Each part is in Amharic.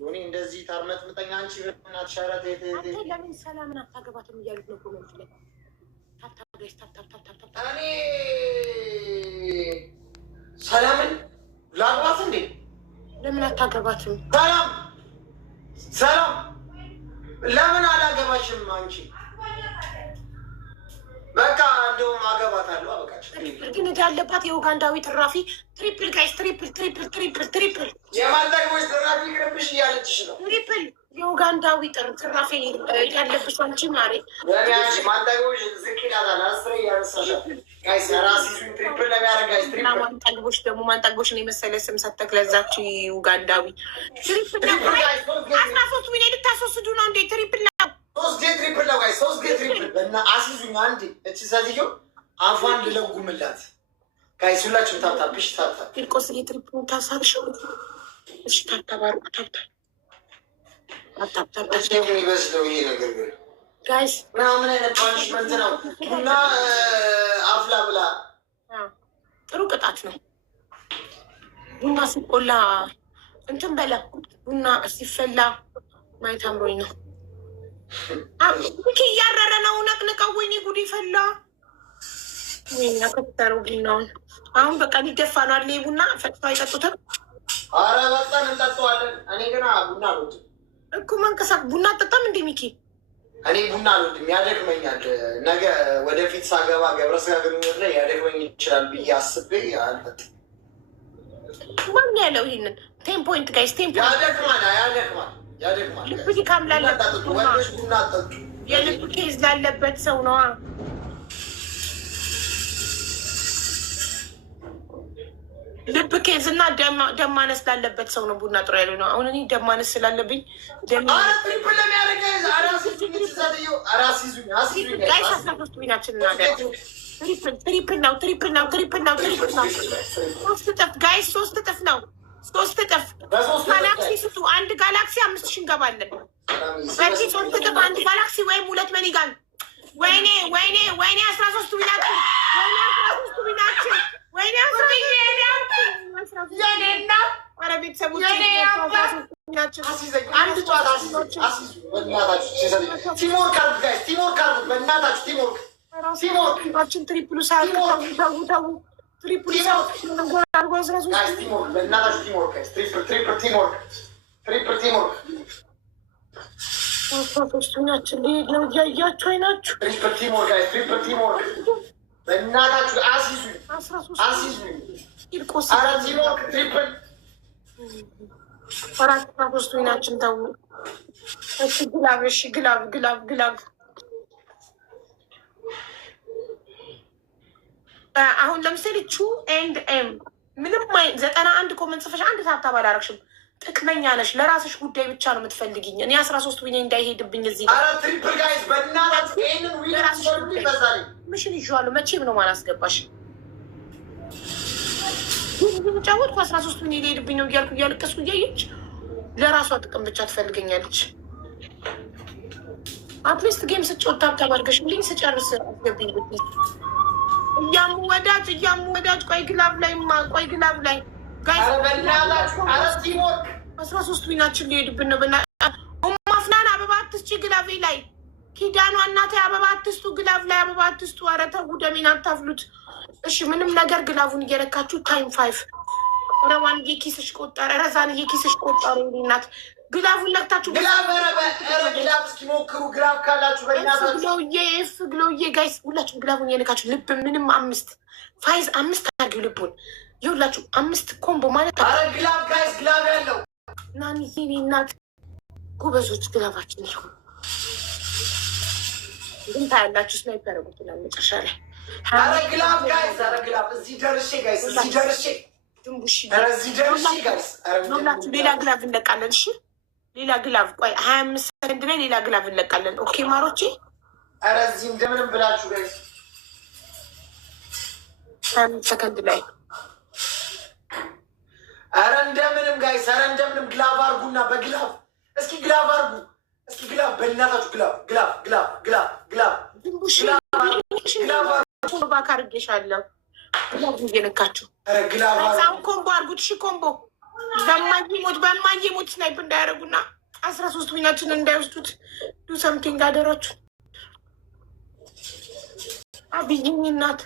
እኔ እንደዚህ ታርመጥምጠኛ አንቺ ናትሻረት ለምን ሰላምን አታገባትም እያሉት ነው ኮሜንት ላይ። እኔ ሰላምን ላግባት እንዴ? ለምን አታገባትም? ሰላም ለምን አላገባሽም አንቺ? በቃ እንደውም አገባታለሁ። አበቃች። ግን ያለባት የኡጋንዳዊ ትራፊ ትሪፕል ጋይስ፣ ትሪፕል የማልታይቦች ትራፊ ቅርብሽ እያለችሽ ነው። ትሪፕል የኡጋንዳዊ ትራፊ ያለብሽ አንቺ ማሬ። አንቺ ማልታይቦች ዝቅ ይላታል። አስሬ እያነሳሻል ጋይስ። ራሲሱን ትሪፕል ለሚያደርግ ጋይስ፣ ትሪፕል ማንጠግቦች ደግሞ ማንጠግቦችን የመሰለ ስም ሰተክ ለዛች ኡጋንዳዊ ትሪፕል 13 ሚሊዮን ልታስወስዱ ነው እንዴ? ትሪፕል ሶስት ጌት ትሪፕል ነው ጋይስ፣ ሶስት ጌት ትሪፕል እና አሲዙኝ አንዴ። እቺ ሴትዮ አፏን ልለጉምላት ጋይስ። ሁላችሁም ታብታብሽ ታብታብ ፊልቆስ ትሪፕል ታሳርሽው። እሺ ታብታባሩ ታብታ ታብታብ እሺ የሚበስለው ይሄ ነገር ግን ጋይስ ምን አይነት ፓኒሽመንት ነው? ቡና አፍላ ብላ ጥሩ ቅጣት ነው። ቡና ሲቆላ እንትን በላ ቡና ሲፈላ ማየት አምሮኝ ነው። እያረረ ነው። ነቅንቀው ወይኔ ጉድ ይፈላ። ወይኛ ከተረው ቡናውን አሁን በቃ ሊደፋ ነው አለ ቡና ፈጥቶ አይጠጡትም። አረ በጣም እንጠጣዋለን። እኔ ግን ቡና አልወድም እኮ መንቀሳቅ ቡና አጠጣም እንደ ሚኪ። እኔ ቡና አልወድም፣ ያደክመኛል። ነገ ወደፊት ሳገባ ገብረ ስጋ ግንኙነት ላይ ያደክመኝ ይችላል ብዬ አስቤ አልጠጣም። ማን ያለው ይሄንን? 10 ፖይንት ጋይስ፣ 10 ፖይንት ያደክማል። ልብ ድካም ላለበት ቡና አጠጡ። የልብ ኬዝ ላለበት ሰው ነዋ። ልብ ኬዝ እና ደም ማነስ ላለበት ሰው ነው ቡና ጥሩ ያለ ነው። አሁን እኔ ደም ማነስ ስላለብኝ ትሪፕል ነው። ሶስት እጥፍ ጋይስ፣ ሶስት እጥፍ ነው። ሶስት እጥፍ ጋላክሲ ስጡ። አንድ ጋላክሲ 5000 እንገባለን። በዚህ ሶስት እጥፍ አንድ ጋላክሲ ወይም 2 መኒጋን። ወይኔ 13 ዊናችን፣ ወይኔ 13 ኧረ ቤተሰቦች አንድ ጨዋታ ቲሞርክ ትሪፕሉ ሰዓት ተው ትሪፕሉ ሶስቱኛችን ሊሄድ ነው። እያያችሁ አይናችሁ በእናታችሁ አሲዙ ኢልቆስ ትሪፕል 4 ተው። እሺ ግላብ፣ እሺ ግላብ። አሁን ለምሳሌ ቹ ኤንድ ኤም ምንም 91 ኮመንት ጽፈሽ አንድ ታብታብ አላረግሽም። ጥቅመኛ ነሽ። ለራስሽ ጉዳይ ብቻ ነው የምትፈልግኝ። እኔ 13 ዊኔ እንዳይሄድብኝ እዚህ ምሽን ይዤዋለሁ። መቼም ነው ማላስገባሽ። ጫወትኩ 13 ዊኔ ሊሄድብኝ ነው እያልኩ እያለቀስኩ እያየች ለራሷ ጥቅም ብቻ ትፈልገኛለች። አትሊስት ጌም ስጫወት ታብታብ አድርገሽልኝ ስጨርስ አስገብኝ ብትይ እያሙ ወዳጅ ቆይ ግላብ ላይ ጋይስ 13 ዊናችን ሊሄድብን ነው። ማፍናን አበባ አትስጪ ግላቤ ላይ ኪዳኗ እናቴ አበባ አትስጡ፣ ግላብ ላይ አበባ አትስጡ። ኧረ ተው ደሜን አታፍሉት። እሺ ምንም ነገር ግላቡን እየለካችሁ ታይም 5 ረዋን የኪስሽ ቆጠረ ረዛን የኪስሽ ቆጠረ እናት ግላቡን ለክታችሁ ግላብ እስኪሞክሩ ግላብ ካላችሁ ግሎዬ ጋይስ ሁላችሁ ግላቡን እየነካችሁ ልብ ምንም 5 ፋይዝ 5 አድርጊው ልቡን ይሁላችሁ 5 ኮምቦ ማለት ግላብ ጋይስ ግላብ ያለው ናኒ ሂኒ እናት ጉበዞች ግላባችን ይሁን ግን ታያላችሁ። ስናይፐር ያደረጉትናል መጨረሻ ላይ ግላብ ጋይስ ግላብ እዚህ ደርሼ ጋይስ ድንቡሽ ጋይስ ሌላ ግላብ እንለቃለን። እሺ ሌላ ግላብ ቆይ 25 ሰከንድ ላይ ሌላ ግላብ እንለቃለን። ኦኬ ማሮቼ ኧረ እዚህ እንደምንም ብላችሁ ጋይስ 25 ሰከንድ ላይ ኧረ እንደምንም ጋይስ እንደምንም ግላብ አርጉና በግላብ እስኪ ግላብ አርጉ። እስኪ ግላብ በእናታችሁ ግላብ ድንቡሽ ባክ አድርጌሻለሁ። ግላብ እየነካችሁ ግላብ ኮምቦ አርጉት። እሺ ኮምቦ በማየሞት ስናይፕ እንዳያደርጉና 13 ዊናችን እንዳይወስዱት ዱ ሰምቲንግ አደራችሁ። አብይኝ እናት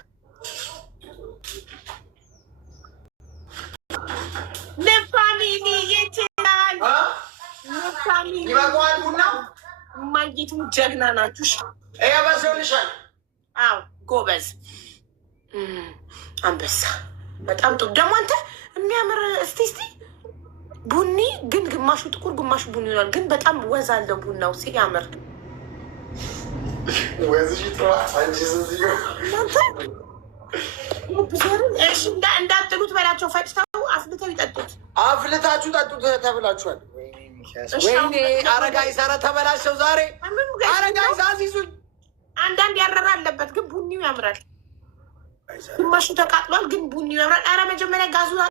ለፋሚሊ ይችላል ይበቃዋል። ቡና ማየቱ ጀግና ናችሁ። ያበሰልሻል። አዎ ጎበዝ አንበሳ በጣም ጥሩ። ደግሞ አንተ የሚያምር እስቲ ቡኒ ግን ግማሹ ጥቁር ግማሹ ቡኒ ይሆናል። ግን በጣም ወዝ አለው ቡናው ሲያምር። ወዝሽ ጥሩ አንቺ ዝንዚዮ እሺ እንዳጥሉት በላቸው። ፈጭተው አፍልተው ይጠጡት። አፍልታችሁ ጠጡት ተብላችኋል። ወይኔ አረጋይ ሰረ ተበላሸው ዛሬ። አረጋይ ሳዚዙኝ አንዳንድ ያረራ አለበት ግን ቡኒው ያምራል። ግማሹ ተቃጥሏል ግን ቡኒው ያምራል። ኧረ መጀመሪያ ጋዙ